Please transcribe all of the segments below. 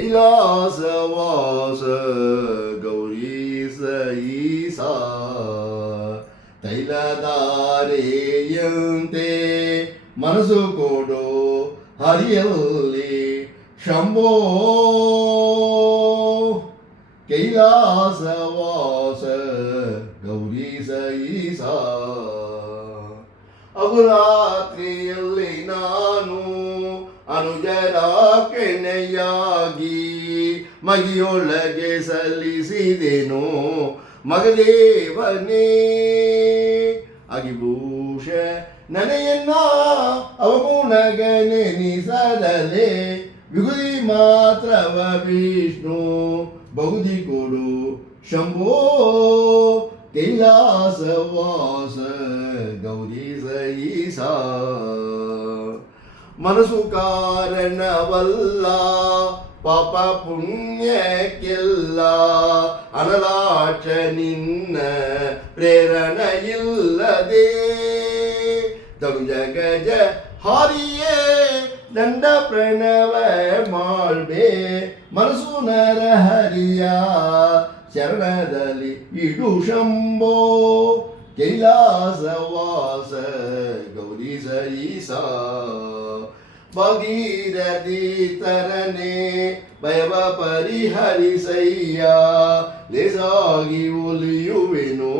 ಕೈಲಾಸವಾಸ ಗೌರೀಸ ಈಸ ತೈಲಧಾರೆಯಂತೆ ಮನಸ್ಸು ಕೊಡು ಹರಿಯಲ್ಲಿ ಶಂಭೋ ಕೈಲಾಸವಾಸ ಗೌರೀಸ ಈಸ ಅಗುರಾತ್ರಿಯಲ್ಲಿ ನಾನು ಅನುಜರ ಕೆಣೆಯಾಗಿ ಮಗಿಯೊಳಗೆ ಸಲ್ಲಿಸಿದೆನು ಮಗದೇವನೇ ಅಗಿಭೂಷ ನನಯನ್ನ ಅವಗುಣಗನೆನಿಸದಲೇ ವಿಗುದಿ ಮಾತ್ರವ ವಿಷ್ಣು ಬಹುದಿ ಕೊಡು ಶಂಭೋ ಕೈಲಾಸವಾಸ ಗೌರೀಸ ಈಸ ಮನಸ್ಸು ಕಾರಣವಲ್ಲ ಪಾಪ ಪುಣ್ಯಕ್ಕೆಲ್ಲ ಅನಲಾಚ ನಿನ್ನ ಪ್ರೇರಣೆಯಿಲ್ಲದೆ ತನುಜ ಗಜ ಹಾರಿಯೇ ದಂಡ ಪ್ರಣವ ಮಾಡ್ಬೆ ಮನಸ್ಸು ನರಹರಿಯ ಶರಣದಲ್ಲಿ ಇಡು ಶಂಭೋ ಕೈಲಾಸವಾಸ ಗೌರೀಸ ಈಸ ಭಗೀರಥಿ ತರನೆ ಭಯವ ಪರಿಹರಿಸಯ್ಯ ಲೇಸಾಗಿ ಒಲಿಯುವೆನು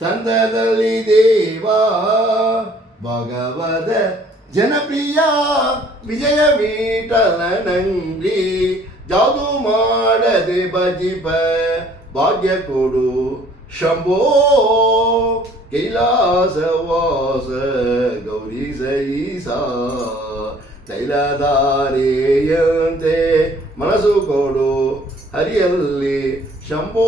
ಸಂತದಲ್ಲಿ ದೇವಾ ಭಗವದ ಜನಪ್ರಿಯ ವಿಜಯ ವಿಠಲನಂಗ್ರಿ ಜಾದು ಮಾಡದೆ ಭಜಿಪ ಭಾಗ್ಯ ಕೊಡು ಶಂಭೋ ಕೈಲಾಸವಾಸ ಗೌರೀಸ ಈಸ ತೈಲಧಾರೆಯಂತೆ ಮನಸ್ಸು ಕೊಡು ಹರಿಯಲ್ಲಿ ಶಂಭೋ